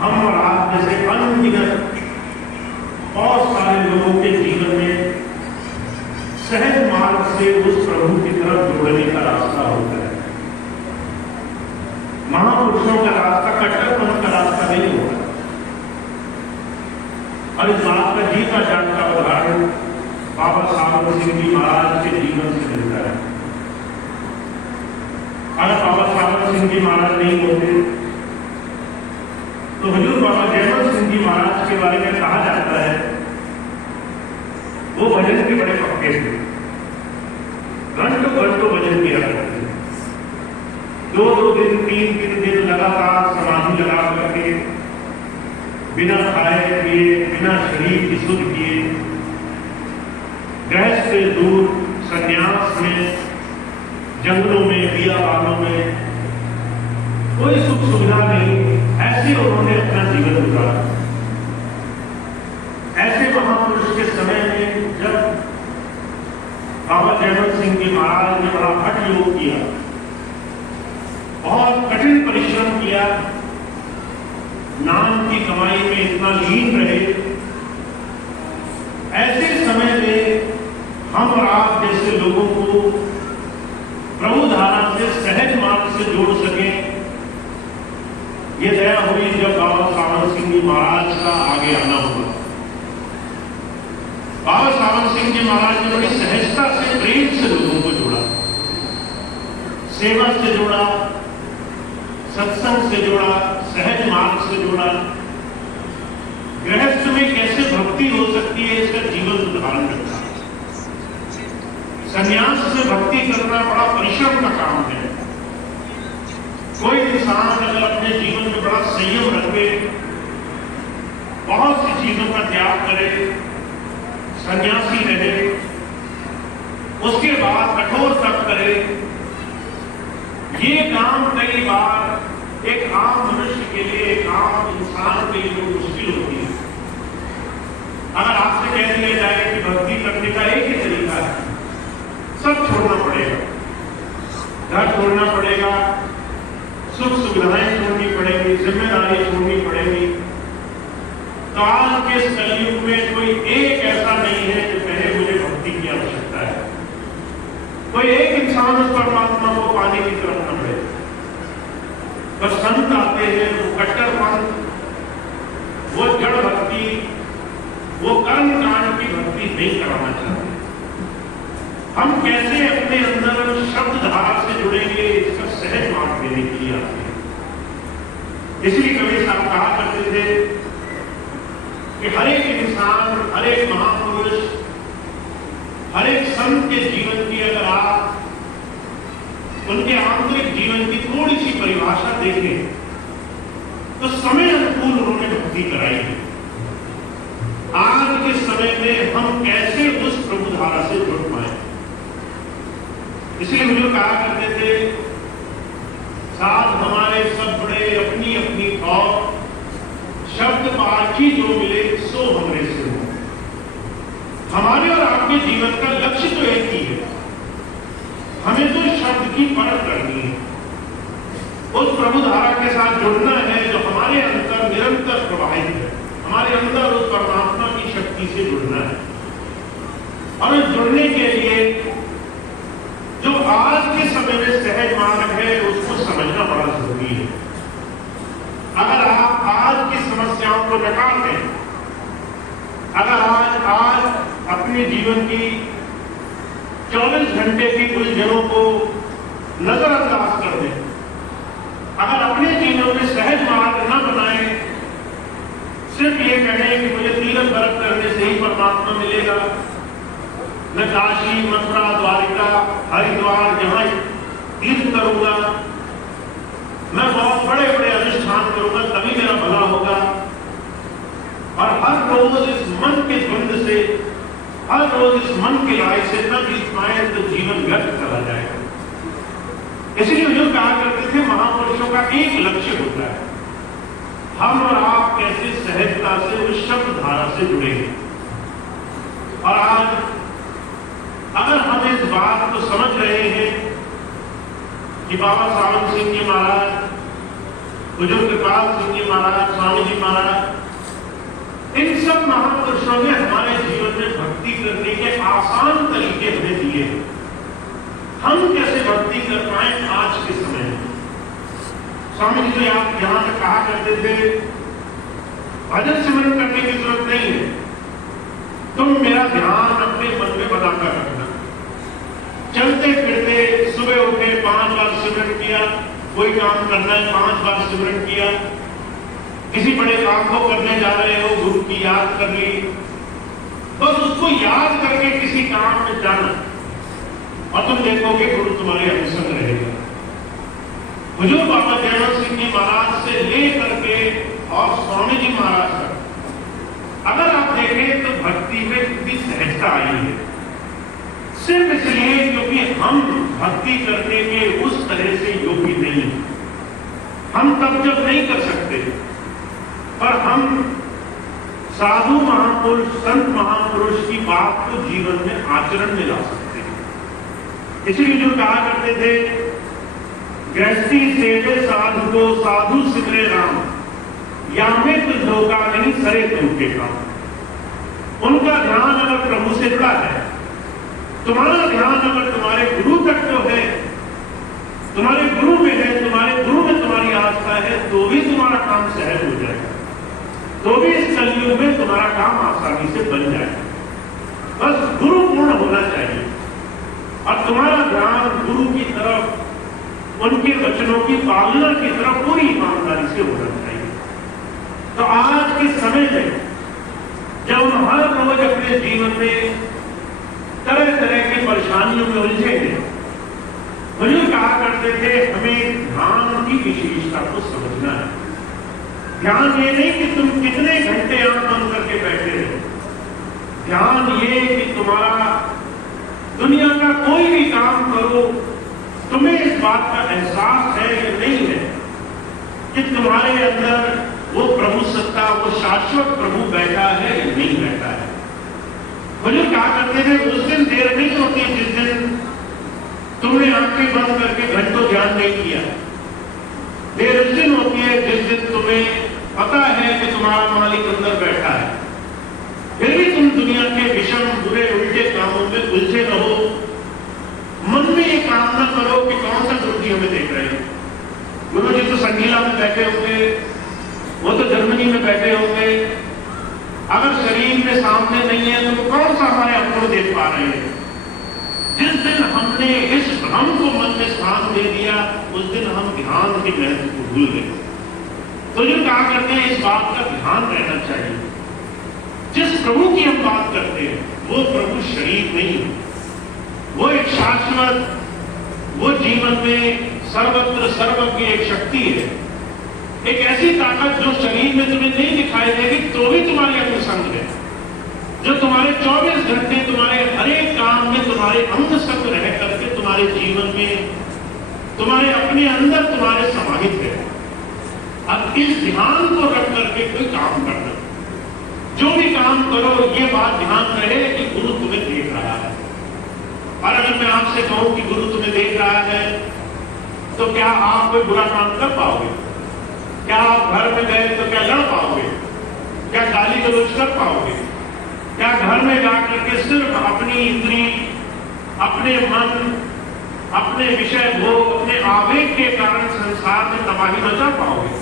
हम और आप जैसे अनगिनत बहुत सारे लोगों के जीवन में सहज मार्ग से उस प्रभु की तरफ जोड़ने का रास्ता होता है। महापुरुषों का रास्ता कट्टरपन का रास्ता नहीं होता। और इस बात का जीता जागता उदाहरण बाबा सावन सिंह जी महाराज के जीवन से मिलता है। अगर बाबा सावन सिंह जी महाराज नहीं होते तो हुजूर बाबा जयमल सिंह जी महाराज के बारे में कहा जाता है वो भजन के बड़े पक्के थे। घंटों घंटों भजन किया करते थे। 2-2 दिन 3-3 दिन लगातार समाधि लगा करके बिना खाए पिए बिना शरीर की शुद्ध किए गृहस्थ से दूर संन्यास में जंगलों में बियाबानों में कोई सुख सुविधा नहीं, ऐसे उन्होंने अपना जीवन गुजारा। ऐसे महापुरुष के समय में जब बाबा जयमल सिंह जी महाराज ने बड़ा हठ योग किया, बहुत कठिन परिश्रम किया, नाम की कमाई में इतना लीन रहे, ऐसे समय में हम और आप जैसे लोगों को प्रभु धारा से सहज मार्ग से जोड़ सके, ये दया हुई जब बाबा सावन सिंह जी महाराज का आगे आना हुआ। बाबा सावन सिंह जी महाराज ने बड़ी सहजता से प्रेम से लोगों को जोड़ा, सेवा से जोड़ा, सत्संग से जोड़ा, सहज मार्ग से जोड़ा। गृहस्थ में कैसे भक्ति हो सकती है इसका जीवन उदाहरण रखा। संन्यास से भक्ति करना बड़ा परिश्रम का काम है। कोई इंसान अगर अपने जीवन में बड़ा संयम रखे, बहुत सी चीजों का त्याग करे, सन्यासी रहे, उसके बाद कठोर तप करे, ये काम कई बार एक आम मनुष्य के लिए, एक आम इंसान के लिए मुश्किल होती है। अगर आपसे कह दिया जाए कि भक्ति करने का एक ही तरीका है, सब छोड़ना पड़ेगा, घर छोड़ना पड़ेगा, सुख सुविधाएं छोड़नी पड़ेगी, जिम्मेदारी छोड़नी पड़ेगी, तो आज के इस कलयुग में कोई एक ऐसा नहीं है जो कहे मुझे भक्ति की आवश्यकता है। कोई एक इंसान उस परमात्मा को पाने की तरफ न बढ़े। बस संत आते हैं, वो कट्टरपन, वो जड़ भक्ति, वो कर्म कांड की भक्ति नहीं कराना चाहते। हम कैसे अपने अंदर शब्द धारा से जुड़ेंगे, इसका सहज मार्ग देने के लिए आते हैं। इसलिए कबीर साहब कहा करते थे कि हर एक इंसान, हर एक महापुरुष, हर एक संत के जीवन की अगर आप उनके आंतरिक जीवन की थोड़ी सी परिभाषा देखें तो समय अनुकूल उन्होंने भक्ति कराई है। आज के समय में हम कैसे उस प्रभु धारा से जुड़ पाए, इसलिए मुझे कहा करते थे साथ हमारे सब बड़े अपनी अपनी और शब्द पाठी जो मिले सो हमरे से हो। हमारे और आपके जीवन का लक्ष्य तो एक ही है, हमें तो शब्द की परख करनी है, उस प्रभु धारा के साथ जुड़ना है जो हमारे अंदर निरंतर प्रवाहित है, हमारे अंदर उस परमात्मा की शक्ति से जुड़ना है। और इस जुड़ने के लिए जो आज के समय में सहज मार्ग है उसको समझना बड़ा जरूरी है। अगर आप आज की समस्याओं को नकार दें, अगर आज अपने जीवन की 24 घंटे की उलझनों को नजरअंदाज कर दें, अगर अपने जीवन में सहज मार्ग न बनाए, सिर्फ ये कहें कि मुझे तीरथ व्रत करने से ही परमात्मा मिलेगा, मैं काशी, मथुरा, द्वारिका, हरिद्वार जहां तीर्थ करूंगा, मैं बहुत बड़े बड़े अनुष्ठान करूंगा तभी मेरा भला होगा, और हर रोज इस मन के द्वंद से, हर रोज इस मन की लड़ाई से न जीत पाए तो जीवन व्यर्थ चला जाएगा। इसलिए जो कहा करते थे महापुरुषों का एक लक्ष्य होता है, हम और आप कैसे सहजता से उस शब्द धारा से जुड़ेंगे। और आज अगर हम इस बात को समझ रहे हैं कि बाबा सावन सिंह जी महाराज बुजुर्ग कृपाल सिंह जी महाराज, स्वामी जी महाराज, इन सब महापुरुषों ने हमारे जीवन में भक्ति करने के आसान तरीके हमें दिए। हम कैसे भक्ति कर पाए आज के समय में? स्वामी जी तो आप यहां तक कहा करते थे, भजन सिमरन करने की जरूरत नहीं है, तुम मेरा ध्यान अपने मन में बनाकर रखना। चलते फिरते सुबह उठे 5 बार सिमरन किया, कोई काम करना है 5 बार सिमरन किया, किसी बड़े काम को करने जा रहे हो गुरु की याद कर ली, बस उसको याद करके किसी काम में जाना और तुम देखोगे गुरु तुम्हारे अनुसंग रहेगा। बुजुर्ग बाबा दयानंद सिंह जी महाराज से लेकर के और स्वामी जी महाराज तक अगर आप देखें तो भक्ति में कितनी सहजता आई है, सिर्फ इसलिए क्योंकि हम भक्ति करने के उस तरह से योग्य नहीं हैं। हम तब जब नहीं कर सकते, पर हम साधु महापुरुष, संत महापुरुष की बात को जीवन में आचरण में ला सकते हैं। इसलिए जो कहा करते थे, गृहस्थी सेवे साधु को, साधु सिमरे राम, या में कुछ धोखा नहीं सरे तुमके काम। उनका ध्यान अगर प्रभु से जुड़ा है, तुम्हारा ध्यान अगर तुम्हारे गुरु तक तो है, तुम्हारे गुरु में है, तुम्हारे गुरु में तुम्हारी आस्था है, तो भी तुम्हारा काम सहज हो जाएगा, तो भी इस कलयुग में तुम्हारा काम आसानी से बन जाएगा। बस गुरु पूर्ण होना चाहिए और तुम्हारा ध्यान गुरु की तरफ, उनके वचनों की पालना की तरफ पूरी ईमानदारी से होना चाहिए। तो आज के समय में जब हम हर रोज अपने जीवन में तरह तरह की परेशानियों में उलझे हैं, मुझे कहा करते थे हमें ध्यान की विशेषता को समझना है। ध्यान ये नहीं कि तुम कितने घंटे आंख बंद करके बैठे हो, ध्यान ये कि तुम्हारा दुनिया का कोई भी काम करो, तुम्हें इस बात का एहसास है या नहीं है कि तुम्हारे अंदर वो प्रभु सत्ता, वो शाश्वत प्रभु बैठा है या नहीं बैठा है। मुझे कहा करते थे उस दिन देर नहीं होती जिस दिन तुमने आंखें बंद करके घंटों ध्यान नहीं किया। देर उस दिन होती है जिस दिन तुम्हें पता है कि तुम्हारा मालिक अंदर बैठा है, फिर भी तुम दुनिया के विषम बुरे उल्टे कामों में उलझे रहो। मन में ये कामना करो कि कौन सा गुरु जी हमें देख रहे हैं। गुरु जी तो संगीला में बैठे होंगे, वो तो जर्मनी में बैठे होंगे, अगर शरीर में सामने नहीं है तो कौन सा हमारे अवगुण देख पा रहे हैं। जिस दिन हमने इस भ्रम को मन में स्थान दे दिया, उस दिन हम ध्यान के महत्व को भूल गए। तो जो कहा करते हैं इस बात का ध्यान रहना चाहिए, जिस प्रभु की हम बात करते हैं वो प्रभु शरीर नहीं है, वो एक शाश्वत, वो जीवन में सर्वत्र सर्वज्ञ एक शक्ति है, एक ऐसी ताकत जो शरीर में तुम्हें नहीं दिखाई देगी तो भी तुम्हारे अंग संग है, जो तुम्हारे 24 घंटे तुम्हारे हर एक काम में तुम्हारे अंग संग रह करके तुम्हारे जीवन में, तुम्हारे अपने अंदर तुम्हारे समाहित है। अब इस ध्यान को रख करके कोई काम करना, जो भी काम करो ये बात ध्यान रहे कि गुरु तुम्हें देख रहा है। और अगर मैं आपसे कहूं कि गुरु तुम्हें देख रहा है तो क्या आप कोई बुरा काम कर पाओगे? क्या आप घर में गए तो क्या लड़ पाओगे? क्या गाली गलौज कर पाओगे? क्या घर में जाकर के सिर्फ अपनी इंद्री, अपने मन, अपने विषय भोग, अपने आवेग के कारण संसार में तबाही मचा पाओगे?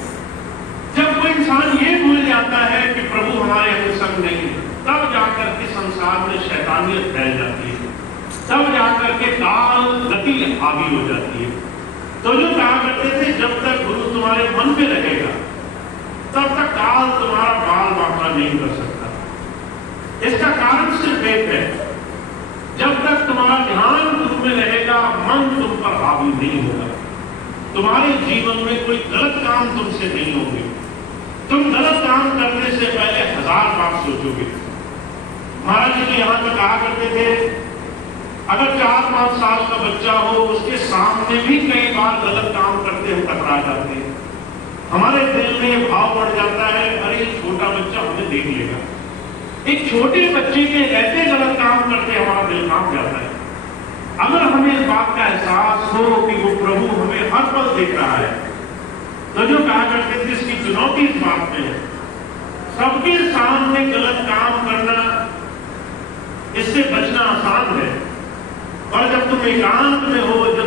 जब कोई इंसान ये भूल जाता है कि प्रभु हमारे अनुसंग नहीं है, तब जाकर के संसार में शैतानियत फैल जाती है, तब जाकर के काल गति हावी हो जाती है। तो जो कहा करते थे जब तक गुरु तुम्हारे मन में रहेगा तब तक काल तुम्हारा बाल बांका नहीं कर सकता। इसका कारण सिर्फ एक है, जब तक तुम्हारा ध्यान गुरु में रहेगा मन तुम पर हावी नहीं होगा, तुम्हारे जीवन में कोई गलत काम तुमसे नहीं होंगे। तुम गलत काम करने से पहले 1000 बार सोचोगे। महाराज जी यहां पर कहा करते थे अगर 4-5 साल का बच्चा हो, उसके सामने भी कई बार गलत काम करते हम टकरा जाते हैं, हमारे दिल में भाव बढ़ जाता है, अरे छोटा बच्चा हमें देख लेगा। एक छोटे बच्चे के रहते गलत काम करते हमारा दिल कांप जाता है। अगर हमें इस बात का एहसास हो कि वो प्रभु हमें हर पल देख रहा है, तो जो कहा करते थे इसकी चुनौती इस बात में है, सबके सामने गलत काम करना, इससे बचना आसान है, और जब तुम एकांत में हो, जब